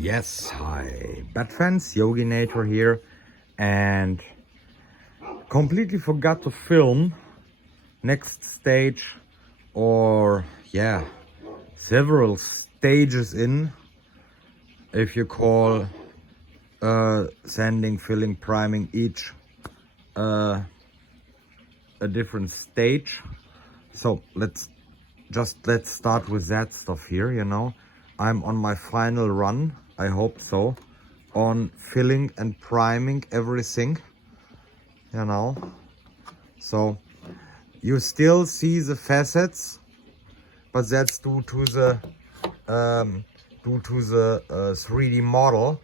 Yes, hi, Bat fans, Yoginator here, and completely forgot to film next stage, or yeah, several stages in, if you call sanding, filling, priming each a different stage. So let's start with that stuff here. I'm on my final run, I hope so, on filling and priming everything. So you still see the facets, but that's due to the 3D model.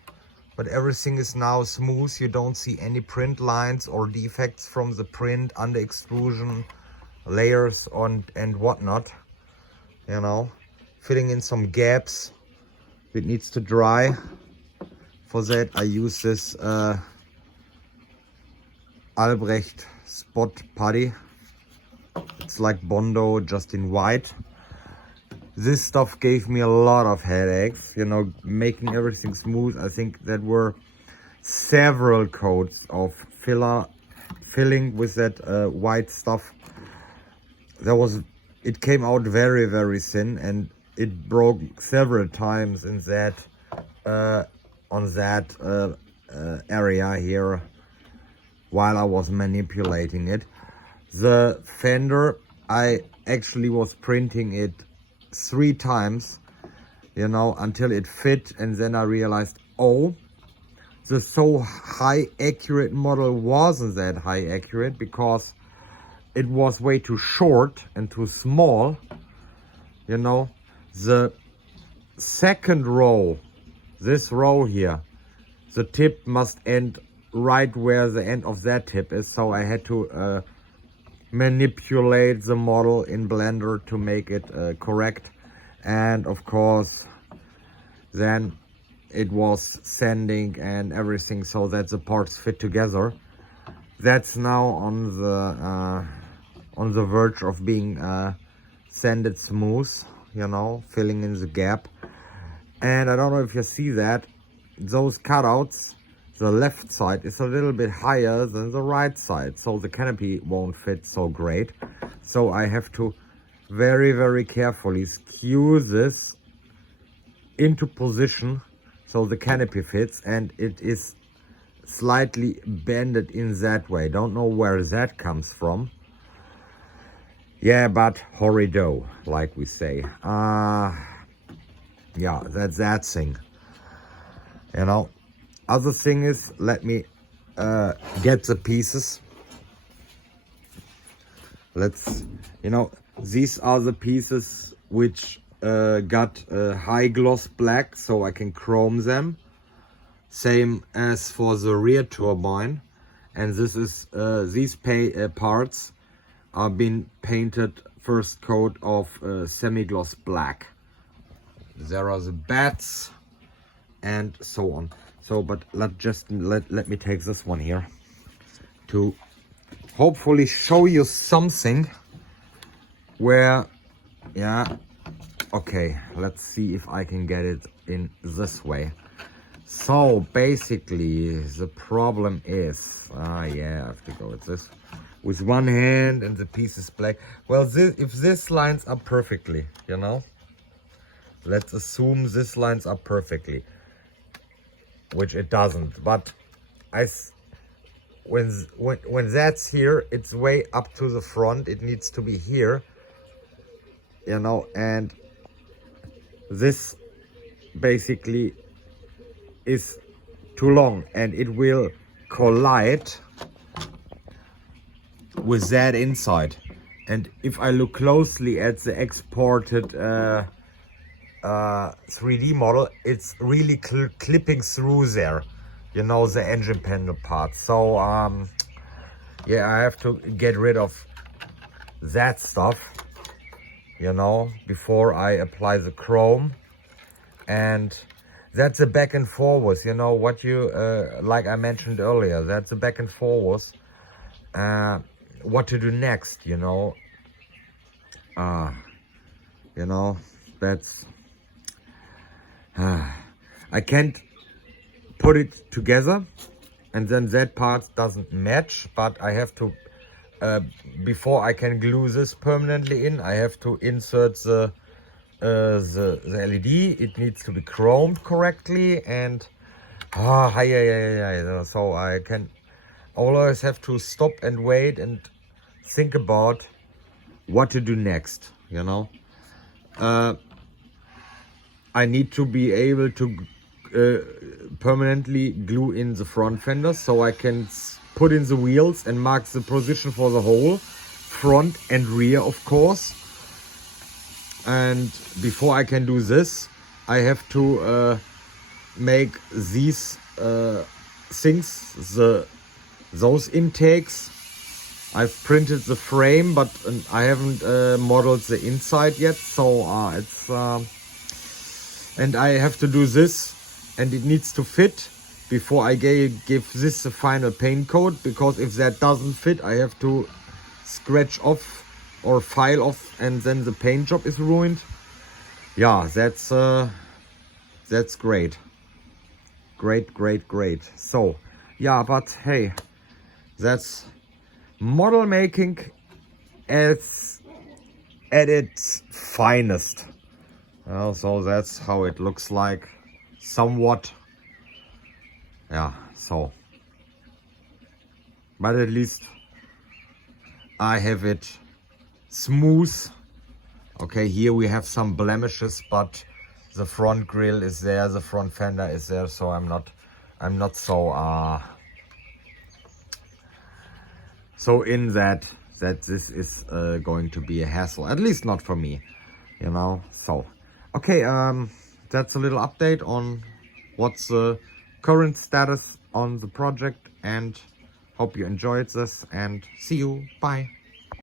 But everything is now smooth. You don't see any print lines or defects from the print, under extrusion, layers and whatnot. Filling in some gaps. It needs to dry. For that I use this Albrecht spot putty. It's like Bondo, just in white. This stuff gave me a lot of headaches, making everything smooth. I think that were several coats of filling with that white stuff. It came out very, very thin, and it broke several times in that on that area here while I was manipulating it. The fender, I actually was printing it 3 times, until it fit, and then I realized, oh, the so high accurate model wasn't that high accurate because it was way too short and too small. The second row, this row here, the tip must end right where the end of that tip is, so I had to manipulate the model in Blender to make it correct. And of course then it was sanding and everything so that the parts fit together. That's now on the verge of being sanded smooth, filling in the gap. And I don't know if you see that, those cutouts, the left side is a little bit higher than the right side, so the canopy won't fit so great. So I have to very, very carefully skew this into position so the canopy fits, and it is slightly bended in that way. Don't know where that comes from. Yeah, but horrido, like we say. Yeah, that's that thing. Other thing is, let me get the pieces. These are the pieces which got high gloss black, so I can chrome them. Same as for the rear turbine. And this is these parts are being painted first coat of semi-gloss black. There are the bats and so on. So, but let me take this one here to hopefully show you something where, yeah, okay, let's see if I can get it in this way. So basically the problem is, yeah, I have to go with this with one hand and the piece is black. Well, if this lines up perfectly, let's assume this lines up perfectly, which it doesn't, but when that's here, it's way up to the front. It needs to be here, and this basically is too long, and it will collide with that inside. And if I look closely at the exported 3D model, it's really clipping through there, the engine panel part. So yeah, I have to get rid of that stuff, before I apply the chrome. And that's a back and forwards, what you like I mentioned earlier, that's a back and forwards, what to do next, that's I can't put it together, and then that part doesn't match, but I have to before I can glue this permanently in, I have to insert the LED. It needs to be chromed correctly, and so I can always have to stop and wait and think about what to do next, you know. I need to be able to permanently glue in the front fenders, so I can put in the wheels and mark the position for the whole front and rear, of course. And before I can do this, I have to make these things, those intakes. I've printed the frame, but I haven't modeled the inside yet, so it's and I have to do this, and it needs to fit before I give this a final paint coat, because if that doesn't fit, I have to scratch off or file off, and then the paint job is ruined. Yeah, that's great. Great. So yeah, but hey, that's model making at its finest. So that's how it looks like, somewhat. Yeah, so but at least I have it smooth. Okay, here we have some blemishes, but the front grille is there, the front fender is there, so I'm not so in that this is going to be a hassle, at least not for me, you know. So okay, that's a little update on what's the current status on the project, and hope you enjoyed this, and see you. Bye.